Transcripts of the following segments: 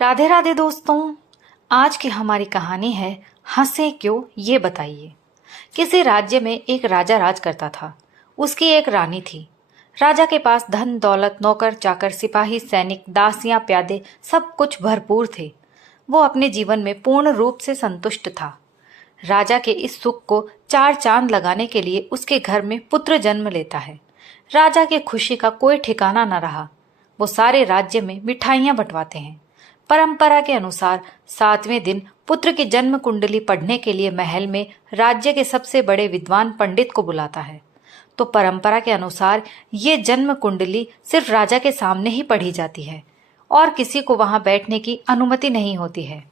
राधे राधे दोस्तों। आज की हमारी कहानी है हंसे क्यों ये बताइए। किसी राज्य में एक राजा राज करता था। उसकी एक रानी थी। राजा के पास धन दौलत नौकर चाकर सिपाही सैनिक दासियां प्यादे सब कुछ भरपूर थे। वो अपने जीवन में पूर्ण रूप से संतुष्ट था। राजा के इस सुख को चार चांद लगाने के लिए उसके घर में पुत्र जन्म लेता है। राजा की खुशी का कोई ठिकाना न रहा। वो सारे राज्य में मिठाइयां बंटवाते हैं। परंपरा के अनुसार 7वें दिन पुत्र की जन्म कुंडली पढ़ने के लिए महल में राज्य के सबसे बड़े विद्वान पंडित को बुलाता है। तो परंपरा के अनुसार ये जन्म कुंडली सिर्फ राजा के सामने ही पढ़ी जाती है और किसी को वहां बैठने की अनुमति नहीं होती है।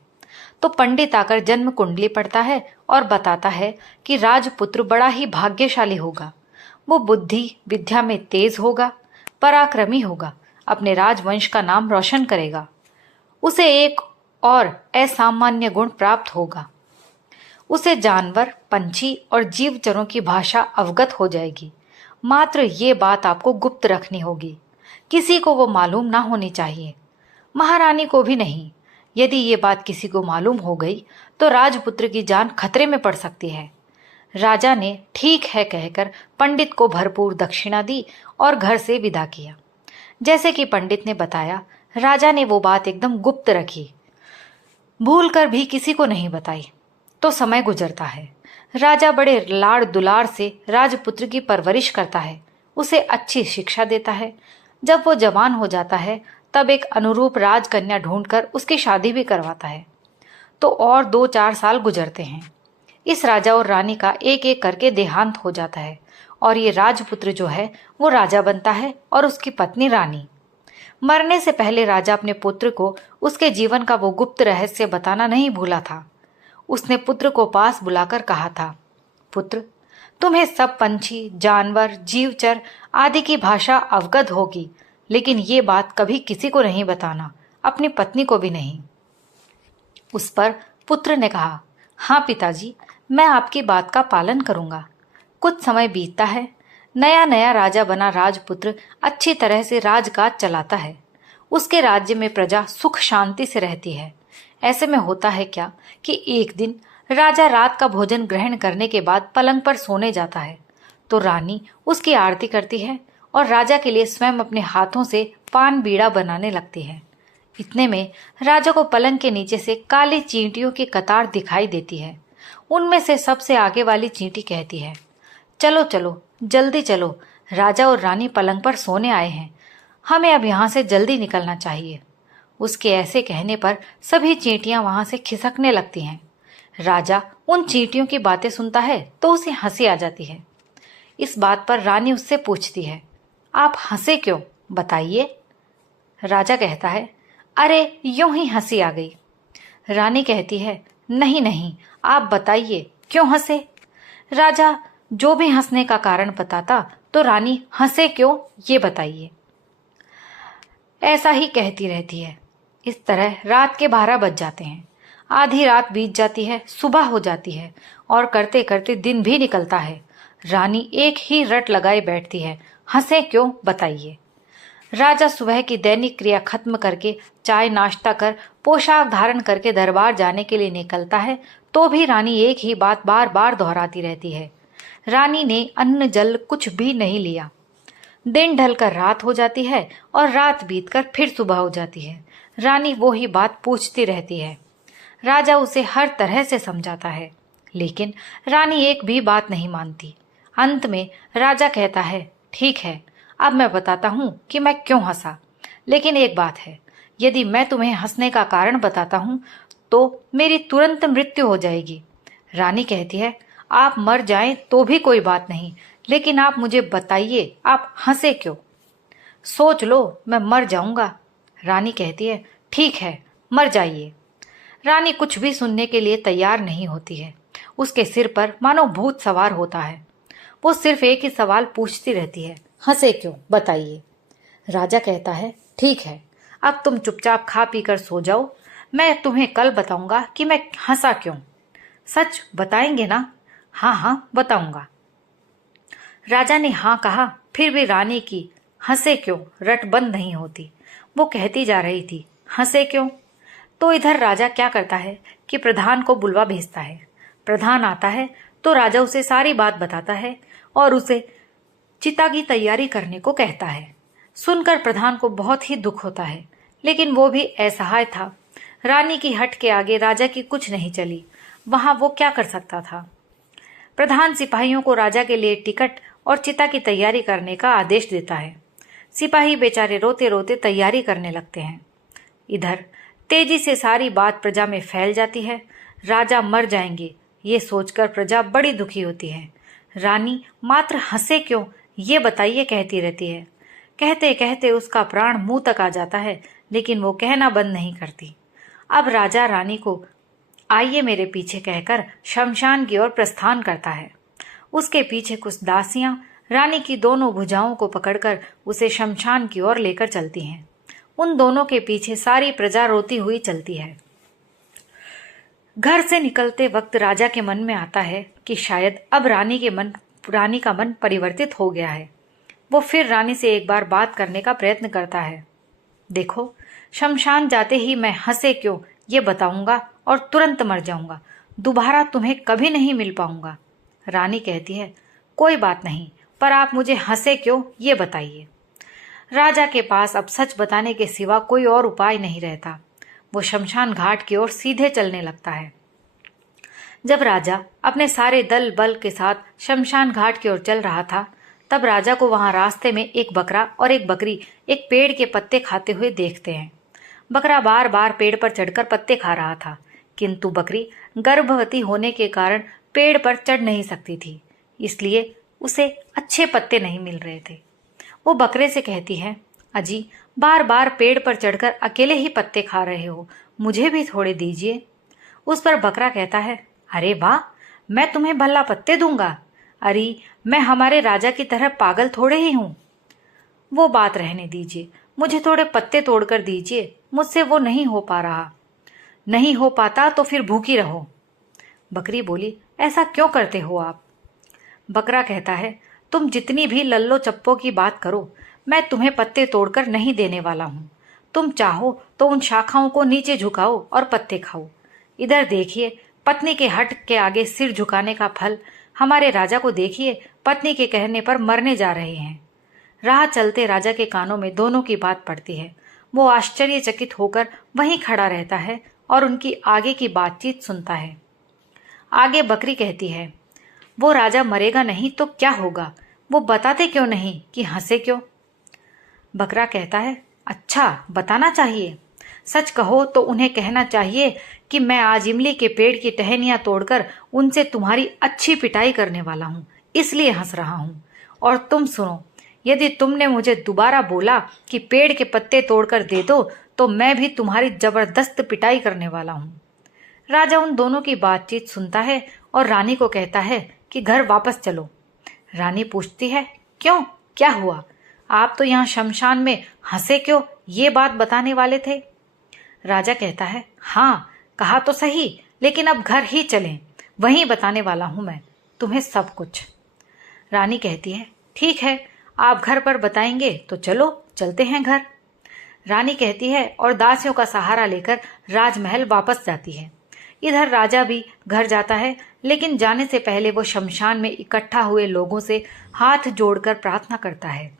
तो पंडित आकर जन्म कुंडली पढ़ता है और बताता है कि राजपुत्र बड़ा ही भाग्यशाली होगा। वो बुद्धि विद्या में तेज होगा, पराक्रमी होगा, अपने राजवंश का नाम रोशन करेगा। उसे एक और असामान्य गुण प्राप्त होगा। उसे जानवर पंछी और जीवचरों की भाषा अवगत हो जाएगी। मात्र ये बात आपको गुप्त रखनी होगी। किसी को वो मालूम ना होनी चाहिए, महारानी को भी नहीं। यदि ये बात किसी को मालूम हो गई तो राजपुत्र की जान खतरे में पड़ सकती है। राजा ने ठीक है कहकर पंडित को भरपूर दक्षिणा दी और घर से विदा किया। जैसे कि पंडित ने बताया, राजा ने वो बात एकदम गुप्त रखी, भूल कर भी किसी को नहीं बताई। तो समय गुजरता है। राजा बड़े लाड़ दुलार से राजपुत्र की परवरिश करता है, उसे अच्छी शिक्षा देता है। जब वो जवान हो जाता है तब एक अनुरूप राजकन्या ढूंढकर उसकी शादी भी करवाता है। तो और 2-4 साल गुजरते हैं। इस राजा और रानी का एक एक करके देहांत हो जाता है और ये राजपुत्र जो है वो राजा बनता है और उसकी पत्नी रानी। मरने से पहले राजा अपने पुत्र को उसके जीवन का वो गुप्त रहस्य बताना नहीं भूला था। उसने पुत्र को पास बुलाकर कहा था, पुत्र, तुम्हें सब पंछी जानवर जीवचर आदि की भाषा अवगत होगी, लेकिन ये बात कभी किसी को नहीं बताना, अपनी पत्नी को भी नहीं। उस पर पुत्र ने कहा, हाँ पिताजी, मैं आपकी बात का पालन करूंगा। कुछ समय बीतता है। नया नया राजा बना राजपुत्र अच्छी तरह से राजकाज चलाता है। उसके राज्य में प्रजा सुख शांति से रहती है। ऐसे में होता है क्या कि एक दिन राजा रात का भोजन ग्रहण करने के बाद पलंग पर सोने जाता है। तो रानी उसकी आरती करती है और राजा के लिए स्वयं अपने हाथों से पान बीड़ा बनाने लगती है। इतने में राजा को पलंग के नीचे से काली चींटियों की कतार दिखाई देती है। उनमें से सबसे आगे वाली चींटी कहती है, चलो चलो जल्दी चलो, राजा और रानी पलंग पर सोने आए हैं, हमें अब यहाँ से जल्दी निकलना चाहिए। उसके ऐसे कहने पर सभी चींटियां वहां से खिसकने लगती हैं। राजा उन चींटियों की बातें सुनता है तो उसे हंसी आ जाती है। इस बात पर रानी उससे पूछती है, आप हंसे क्यों, बताइए। राजा कहता है, अरे यूं ही हंसी आ गई। रानी कहती है, नहीं नहीं, आप बताइए क्यों हंसे। राजा जो भी हंसने का कारण बताता तो रानी हंसे क्यों ये बताइए। ऐसा ही कहती रहती है। इस तरह रात के 12 बज जाते हैं। आधी रात बीत जाती है, सुबह हो जाती है और करते करते दिन भी निकलता है। रानी एक ही रट लगाए बैठती है, हंसे क्यों बताइए। राजा सुबह की दैनिक क्रिया खत्म करके चाय नाश्ता कर पोशाक धारण करके दरबार जाने के लिए निकलता है तो भी रानी एक ही बात बार बार दोहराती रहती है। रानी ने अन्न जल कुछ भी नहीं लिया। दिन ढलकर रात हो जाती है और रात बीतकर फिर सुबह हो जाती है। रानी वो ही बात पूछती रहती है। राजा उसे हर तरह से समझाता है, लेकिन रानी एक भी बात नहीं मानती। अंत में राजा कहता है, ठीक है, अब मैं बताता हूँ कि मैं क्यों हंसा, लेकिन एक बात है, यदि मैं तुम्हें हंसने का कारण बताता हूँ तो मेरी तुरंत मृत्यु हो जाएगी। रानी कहती है, आप मर जाएं तो भी कोई बात नहीं, लेकिन आप मुझे बताइए आप हंसे क्यों। सोच लो, मैं मर जाऊंगा। रानी कहती है, ठीक है, मर जाइए। रानी कुछ भी सुनने के लिए तैयार नहीं होती है। उसके सिर पर मानो भूत सवार होता है। वो सिर्फ एक ही सवाल पूछती रहती है, हंसे क्यों बताइए। राजा कहता है, ठीक है, अब तुम चुपचाप खा पी कर सो जाओ, मैं तुम्हें कल बताऊंगा कि मैं हंसा क्यों। सच बताएंगे ना। हाँ हाँ बताऊंगा। राजा ने हाँ कहा, फिर भी रानी की हंसे क्यों रट बंद नहीं होती। वो कहती जा रही थी, हंसे क्यों। तो इधर राजा क्या करता है कि प्रधान को बुलवा भेजता है। प्रधान आता है तो राजा उसे सारी बात बताता है और उसे चिता की तैयारी करने को कहता है। सुनकर प्रधान को बहुत ही दुख होता है, लेकिन वो भी असहाय था। रानी की हट के आगे राजा की कुछ नहीं चली। वहां वो क्या कर सकता था। प्रधान सिपाहियों को राजा के लिए टिकट और चिता की तैयारी करने का आदेश देता है। सिपाही बेचारे रोते रोते तैयारी करने लगते हैं। इधर तेजी से सारी बात प्रजा में फैल जाती है। राजा मर जाएंगे ये सोचकर प्रजा बड़ी दुखी होती है। रानी मात्र हंसे क्यों ये बताइए कहती रहती है। कहते कहते उसका प्राण मुंह तक आ जाता है, लेकिन वो कहना बंद नहीं करती। अब राजा रानी को आइए मेरे पीछे कहकर शमशान की ओर प्रस्थान करता है। उसके पीछे कुछ दासियां रानी की दोनों भुजाओं को पकड़कर उसे शमशान की ओर लेकर चलती हैं। उन दोनों के पीछे सारी प्रजा रोती हुई चलती है। घर से निकलते वक्त राजा के मन में आता है कि शायद अब रानी का मन परिवर्तित हो गया है। वो फिर रानी से एक बार बात करने का प्रयत्न करता है। देखो, शमशान जाते ही मैं हंसे क्यों ये बताऊंगा और तुरंत मर जाऊंगा। दोबारा तुम्हें कभी नहीं मिल पाऊंगा। रानी कहती है, कोई बात नहीं, पर आप मुझे हंसे क्यों ये बताइए। राजा के पास अब सच बताने के सिवा कोई और उपाय नहीं रहता। वो शमशान घाट की ओर सीधे चलने लगता है। जब राजा अपने सारे दल बल के साथ शमशान घाट की ओर चल रहा था, तब राजा को वहां रास्ते में एक बकरा और एक बकरी एक पेड़ के पत्ते खाते हुए देखते हैं। बकरा बार बार पेड़ पर चढ़कर पत्ते खा रहा था, किंतु बकरी गर्भवती होने के कारण पेड़ पर चढ़ नहीं सकती थी, इसलिए उसे अच्छे पत्ते नहीं मिल रहे थे। वो बकरे से कहती है, अजी बार बार पेड़ पर चढ़कर अकेले ही पत्ते खा रहे हो, मुझे भी थोड़े दीजिए। उस पर बकरा कहता है, अरे वाह, मैं तुम्हें भला पत्ते दूंगा। अरे मैं हमारे राजा की तरह पागल थोड़े ही हूं। वो बात रहने दीजिए, मुझे थोड़े पत्ते तोड़कर दीजिए, मुझसे वो नहीं हो पा रहा। नहीं हो पाता तो फिर भूखी रहो। बकरी बोली, ऐसा क्यों करते हो आप। बकरा कहता है, तुम जितनी भी लल्लो चप्पो की बात करो, मैं तुम्हें पत्ते तोड़कर नहीं देने वाला हूं। तुम चाहो तो उन शाखाओं को नीचे झुकाओ और पत्ते खाओ। इधर देखिए, पत्नी के हट के आगे सिर झुकाने का फल। हमारे राजा को देखिए, पत्नी के कहने पर मरने जा रहे हैं। राह चलते राजा के कानों में दोनों की बात पड़ती है। वो आश्चर्यचकित होकर वहीं खड़ा रहता है और उनकी आगे की बातचीत सुनता है। आगे बकरी कहती है, वो राजा मरेगा नहीं तो क्या होगा, वो बताते क्यों नहीं कि हंसे क्यों। बकरा कहता है, अच्छा बताना चाहिए। सच कहो तो उन्हें कहना चाहिए कि मैं आज इमली के पेड़ की टहनियां तोड़कर उनसे तुम्हारी अच्छी पिटाई करने वाला हूं, इसलिए हंस रहा हूं। और तुम सुनो, यदि तुमने मुझे दोबारा बोला कि पेड़ के पत्ते तोड़कर दे दो, तो मैं भी तुम्हारी जबरदस्त पिटाई करने वाला हूं। राजा उन दोनों की बातचीत सुनता है और रानी को कहता है कि घर वापस चलो। रानी पूछती है, क्यों, क्या हुआ। आप तो यहाँ शमशान में हंसे क्यों ये बात बताने वाले थे। राजा कहता है, हाँ कहा तो सही, लेकिन अब घर ही चलें, वहीं बताने वाला हूं मैं तुम्हें सब कुछ। रानी कहती है, ठीक है, आप घर पर बताएंगे तो चलो चलते हैं घर। रानी कहती है और दासियों का सहारा लेकर राजमहल वापस जाती है। इधर राजा भी घर जाता है, लेकिन जाने से पहले वो शमशान में इकट्ठा हुए लोगों से हाथ जोड़कर प्रार्थना करता है,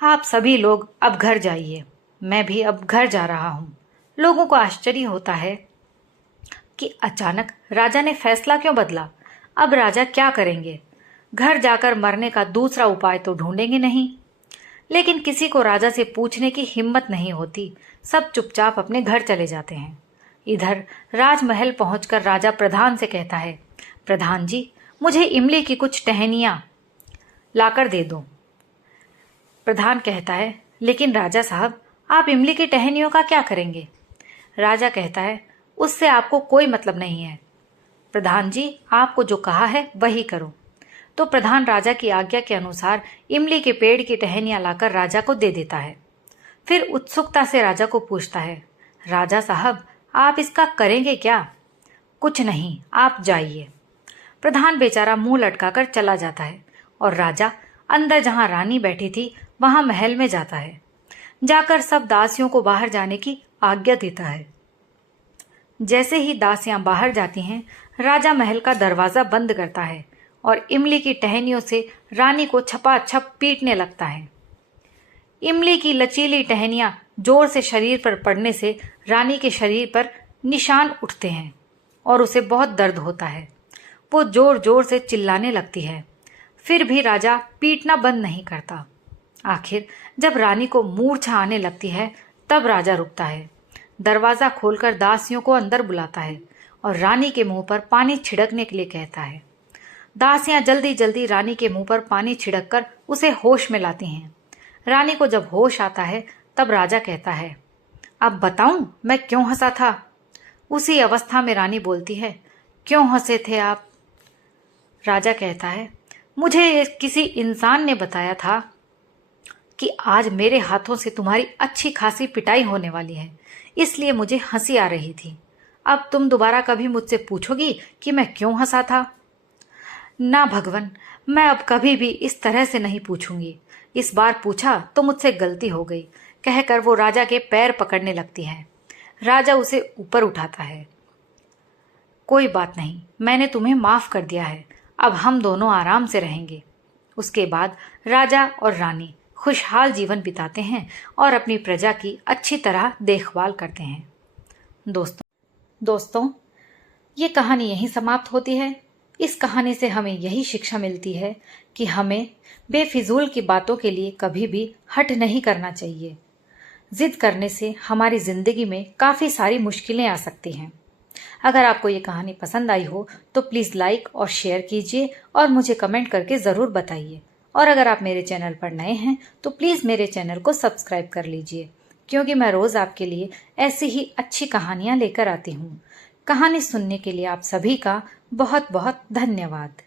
आप सभी लोग अब घर जाइए, मैं भी अब घर जा रहा हूं। लोगों को आश्चर्य होता है कि अचानक राजा ने फैसला क्यों बदला। अब राजा क्या करेंगे। घर जाकर मरने का दूसरा उपाय तो ढूंढेंगे नहीं। लेकिन किसी को राजा से पूछने की हिम्मत नहीं होती। सब चुपचाप अपने घर चले जाते हैं। इधर राजमहल पहुंचकर राजा प्रधान से कहता है, प्रधान जी, मुझे इमली की कुछ टहनियां लाकर दे दो। प्रधान कहता है, लेकिन राजा साहब, आप इमली की टहनियों का क्या करेंगे। राजा कहता है, उससे आपको कोई मतलब नहीं है। प्रधान जी, आपको जो कहा है वही करो। तो प्रधान राजा की आज्ञा के अनुसार इमली के पेड़ की टहनियां लाकर राजा को दे देता है। फिर उत्सुकता से राजा को पूछता है, राजा साहब, आप इसका करेंगे क्या। कुछ नहीं, आप जाइए। प्रधान बेचारा मुंह लटकाकर चला जाता है और राजा अंदर जहां रानी बैठी थी वहां महल में जाता है। जाकर सब दासियों को बाहर जाने की आज्ञा देता है। जैसे ही दासियां बाहर जाती हैं, राजा महल का दरवाजा बंद करता है और इमली की टहनियों से रानी को छपाछप पीटने लगता है। इमली की लचीली टहनियां जोर से शरीर पर पड़ने से रानी के शरीर पर निशान उठते हैं और उसे बहुत दर्द होता है। वो जोर जोर से चिल्लाने लगती है, फिर भी राजा पीटना बंद नहीं करता। आखिर जब रानी को मूर्छा आने लगती है, तब राजा रुकता है, दरवाज़ा खोलकर दासियों को अंदर बुलाता है और रानी के मुंह पर पानी छिड़कने के लिए कहता है। दासियां जल्दी जल्दी रानी के मुंह पर पानी छिड़ककर उसे होश में लाती हैं। रानी को जब होश आता है, तब राजा कहता है, अब बताऊं मैं क्यों हंसा था? उसी अवस्था में रानी बोलती है, क्यों हंसे थे आप? राजा कहता है, मुझे किसी इंसान ने बताया था कि आज मेरे हाथों से तुम्हारी अच्छी खासी पिटाई होने वाली है, इसलिए मुझे हंसी आ रही थी। अब तुम दोबारा कभी मुझसे पूछोगी कि मैं क्यों हंसा था? ना भगवन, मैं अब कभी भी इस तरह से नहीं पूछूंगी। इस बार पूछा तो मुझसे गलती हो गई, कहकर वो राजा के पैर पकड़ने लगती है। राजा उसे ऊपर उठाता है। कोई बात नहीं, मैंने तुम्हें माफ कर दिया है, अब हम दोनों आराम से रहेंगे। उसके बाद राजा और रानी खुशहाल जीवन बिताते हैं और अपनी प्रजा की अच्छी तरह देखभाल करते हैं। दोस्तों, ये कहानी यहीं समाप्त होती है। इस कहानी से हमें यही शिक्षा मिलती है कि हमें बेफिजूल की बातों के लिए कभी भी हट नहीं करना चाहिए। जिद करने से हमारी जिंदगी में काफ़ी सारी मुश्किलें आ सकती हैं। अगर आपको ये कहानी पसंद आई हो तो प्लीज़ लाइक और शेयर कीजिए और मुझे कमेंट करके ज़रूर बताइए। और अगर आप मेरे चैनल पर नए हैं तो प्लीज़ मेरे चैनल को सब्सक्राइब कर लीजिए, क्योंकि मैं रोज़ आपके लिए ऐसी ही अच्छी कहानियाँ लेकर आती हूँ। कहानी सुनने के लिए आप सभी का बहुत बहुत धन्यवाद।